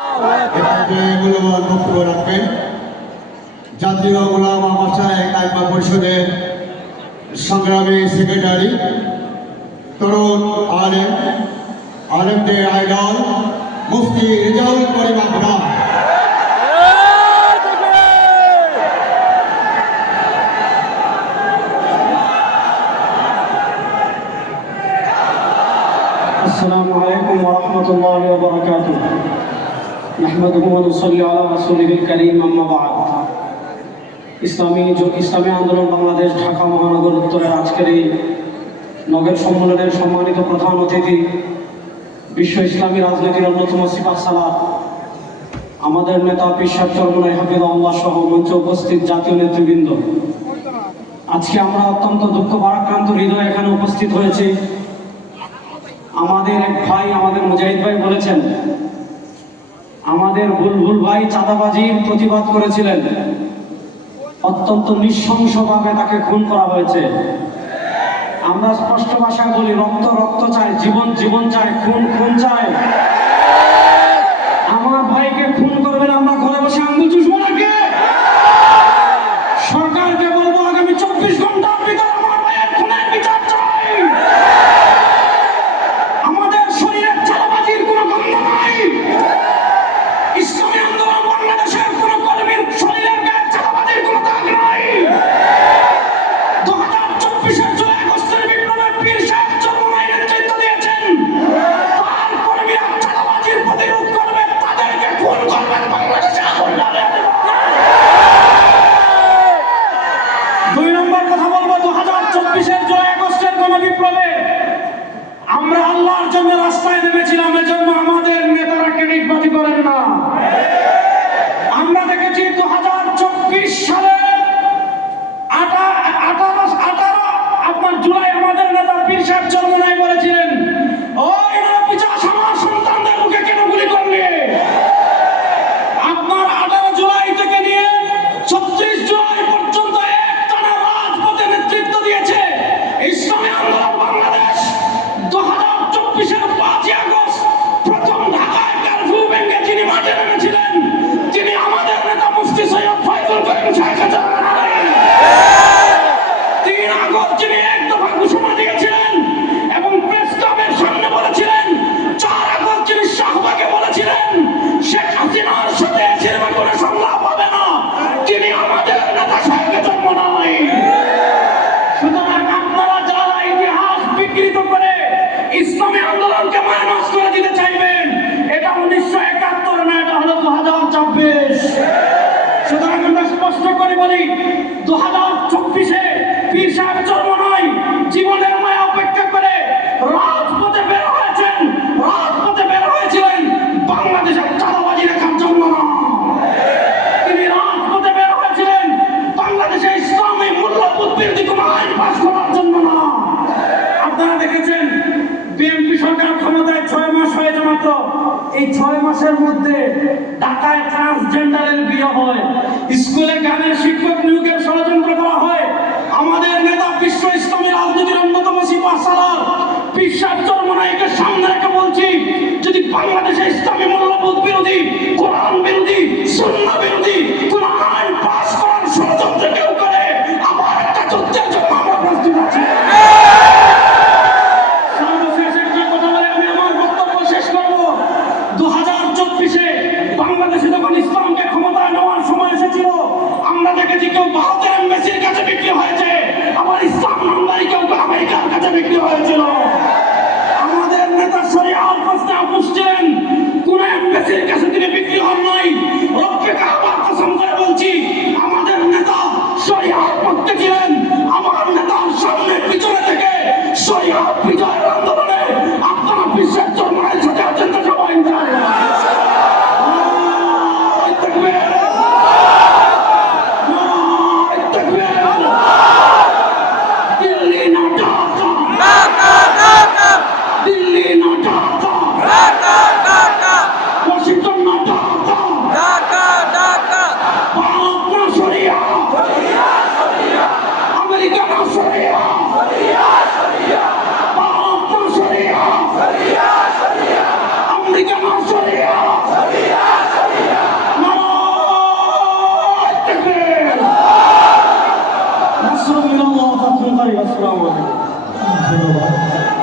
মূল্যবান বক্তব্য রাখবেন জাতীয় ওলামা মাশায়েখ কায়মা পরিষদের সংগ্রামী সেক্রেটারি, তরুণ আলেমদের আইডল মুফতি রেজাউল করিম আবরার। السلام عليكم ورحمة الله وبركاته نحمده ونصلي على رسوله الكريم أما بعد ইসলামী আন্দোলন বাংলাদেশ ঢাকা মহানগর উত্তরের আজকের এই নগর সম্মেলনের সম্মানিত প্রধান অতিথি, বিশ্ব ইসলামী রাজনীতির অন্যতম সিপাহ সালার, আমাদের নেতা পীর সাহেব চরমনাই হাফিজাহুল্লাহ সহ মঞ্চে উপস্থিত জাতীয় নেতৃবৃন্দ, আজকে আমরা অত্যন্ত দুঃখ ভারাক্রান্ত হৃদয়ে এখানে উপস্থিত হয়েছি। আমাদের এক ভাই, আমাদের মুজাহিদ ভাই বলেছেন, আমাদের বুলবুল ভাই চাঁদাবাজির প্রতিবাদ করেছিলেন, অত্যন্ত নৃশংসভাবে তাকে খুন করা হয়েছে। আমরা স্পষ্ট ভাষায় বলি, রক্ত রক্ত চাই, জীবন জীবন চাই, খুন খুন চাই। আমার ভাইকে খুন করবেন, আমরা ঘরে বসে আঙ্গুল চুষবো নাকি? সরকারকে বলবো আগামী 24 ঘন্টার ভিতরে আমার ভাইয়ের খুনের বিচার চাই। আমাদের শরীরে চাঁদাবাজির কোনো গন্ধ নাই। ইসলামী আন্দোলন বাংলাদেশের কোনো কর্মীর শরীরের গায়ে চাঁদাবাজির কোনো দাগ নাই। 2024-এর জুলাই আগস্টের বিপ্লবের পীর সাহেব চরমনাই নেতৃত্ব দিয়েছেন। তার কর্মীরা চাঁদাবাজির প্রতিরোধ করবে, তাদেরকে খুন করবেন, বাংলাদেশে আগুন জ্বালিয়ে দেবেন। 2 নম্বর কথা বলবো, 2024-এর জুলাই আগস্টের গণবিপ্লবে আমরা আল্লাহর জন্য রাস্তায় নেমেছিলাম, এজন্য আমাদের নেতারা ক্রেডিটবাজি করেন না। আমরা দেখেছি 2024 সালে 18 আপনার জুলাই আমাদের নেতা পীর সাহেব চরমনাই বলেছিলেন, ওই পিছাস আমার সন্তানদের মুখে কেন গুলি করলে? আপনার 18 জুলাই থেকে নিয়ে 36 জুলাই পর্যন্ত একটানা রাজপথে নেতৃত্ব দিয়েছে ইসলামী আন্দোলন বাংলাদেশ। 2024-এর 5 আগস্ট প্রথম ঢাকায় কারফিউ ভেঙে যিনি মাঠে নেমেছিলেন, তিনি আমাদের নেতা মুফতি সৈয়দ ফয়জুল করিম সাহেব। 3 আগস্ট যিনি এক দফা ঘোষণা দিয়েছিলেন এবং প্রেস ক্লাবের সামনে বলেছিলেন, 4 আগস্ট যিনি শাহবাগে বলেছিলেন শেখ হাসিনার সাথে সিনেমা করে সংলাপ হবে না, তিনি আমাদের নেতা সাহেব চরমনাই। সুতরাং আপনারা যারা ইতিহাস বিকৃত করে ইসলামী আন্দোলনকে মাইনাস করে দিতে চাইবেন, এটা 1971 না, এটা হলো 2024। সুতরাং আমরা স্পষ্ট করে বলি, 2024-এ পীর সাহেব চরমনাই জীবনের মায়া অপেক্ষা করে রাজপথে বের হয়েছেন। রাজপথে বের হয়েছিলেন বাংলাদেশের চাঁদাবাজি রেখার জন্য না, তিনি রাজপথে বের হয়েছিলেন বাংলাদেশে ইসলামী মূল্যবোধ বিরোধী কোনো আইন পাস করার জন্য না। আপনারা দেখেছেন বিএনপি সরকার ক্ষমতায় 6 মাস হয়েছে মাত্র, এই 6 মাসের মধ্যে ঢাকায় ট্রান্সজেন্ডারের বিয়ে হয়, স্কুলে গানের শিক্ষক নিয়োগের ষড়যন্ত্র করা হয়। আমাদের নেতা বিশ্ব ইসলামী রাজনীতির অন্যতম সিপাহ সালার পীর সাহেব চরমনাইকে সামনে রেখে বলছি, যদি বাংলাদেশে ইসলামী মূল্যবোধ বিরোধী, কোরআন বিরোধী, সুন্নাহ বিরোধী কোন আইন পাস করার ষড়যন্ত্র কেউ করে, আবার একটা যুদ্ধের জন্য আমরা প্রস্তুত আছি। সর্বশেষে যে কথা বলে আমি আমার বক্তব্য শেষ করব, 2024-এ বাংলাদেশে যখন ইসলামকে ক্ষমতায় নেওয়ার সময় এসেছিল, আমরা দেখেছি কেউ ভারতের এম্বাসির কাছে বিক্রি হয়েছে, আবার ইসলাম নামধারী কেউ আমেরিকার কাছে বিক্রি হয়েছিল। আমাদের নেতা শরিয়ার প্রশ্নে আপোষ ছিলেন, কোন এম্বাসির কাছে তিনি বিক্রি হন নাই। রব্বে কাবার কসম করে বলছি, আমাদের নেতা শরিয়ার পক্ষে ছিলেন। আমার নেতার সামনে পিছনে থেকে শরিয়ার বিজয়ের আন্দোলনে আপনারা বিশ্বের চরমনাইয়ের সাথে আছেন তো সবাই জানেন। দিল্লি না ঢাকা, ওয়াশিংটন সমর্থনকারী। আসসালামু আলাইকুম। ধন্যবাদ।